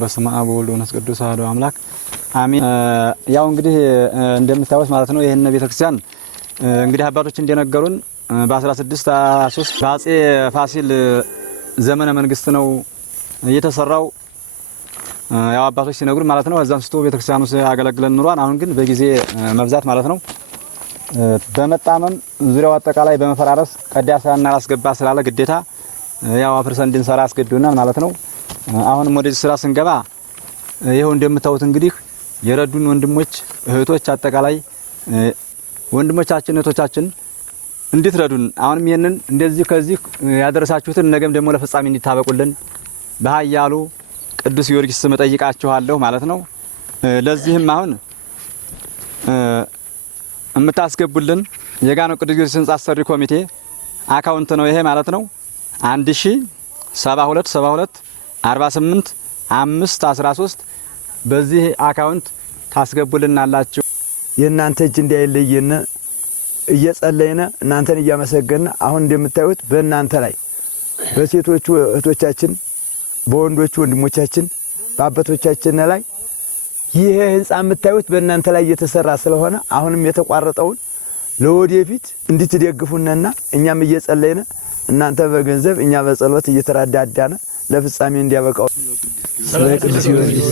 በስመ አብ ወወልድ ወመንፈስ ቅዱስ አሐዱ አምላክ አሜን። ያው እንግዲህ እንደምታዩት ማለት ነው ይሄን ቤተክርስቲያን እንግዲህ አባቶች እንደነገሩን በ1623 በአጼ ፋሲል ዘመነ መንግስት ነው የተሰራው። ያው አባቶች ሲነግሩ ማለት ነው እዛም ስቶ ቤተክርስቲያኑ ያገለግለን ኑሯን። አሁን ግን በጊዜ መብዛት ማለት ነው በመጣመም ዙሪያው አጠቃላይ በመፈራረስ ቀዳሳና አላስገባ ስላለ ግዴታ ያው አፍርሰን እንድንሰራ አስገድዶናል ማለት ነው። አሁንም ወደዚህ ስራ ስንገባ ይሄው እንደምታዩት እንግዲህ የረዱን ወንድሞች እህቶች አጠቃላይ ወንድሞቻችን እህቶቻችን እንድትረዱን አሁንም ይሄንን እንደዚህ ከዚህ ያደረሳችሁትን ነገም ደግሞ ለፍጻሜ እንድታበቁልን በኃያሉ ቅዱስ ጊዮርጊስ ስም ጠይቃችኋለሁ ማለት ነው። ለዚህም አሁን የምታስገቡልን የጋኖ ቅዱስ ጊዮርጊስ ህንጻ አሰሪ ኮሚቴ አካውንት ነው ይሄ ማለት ነው 1072 48 513 በዚህ አካውንት ታስገቡልናላችሁ። የእናንተ እጅ እንዳይለየን እየጸለይነ እናንተን እያመሰገነ አሁን እንደምታዩት በእናንተ ላይ በሴቶቹ እህቶቻችን በወንዶቹ ወንድሞቻችን በአባቶቻችን ላይ ይሄ ህንጻ የምታዩት በእናንተ ላይ እየተሰራ ስለሆነ አሁንም የተቋረጠውን ለወደፊት እንድትደግፉንና እኛም እየጸለይነ እናንተ በገንዘብ እኛ በጸሎት እየተራዳዳነ ለፍጻሜ እንዲያበቃው ስለ ቅዱስ ጊዮርጊስ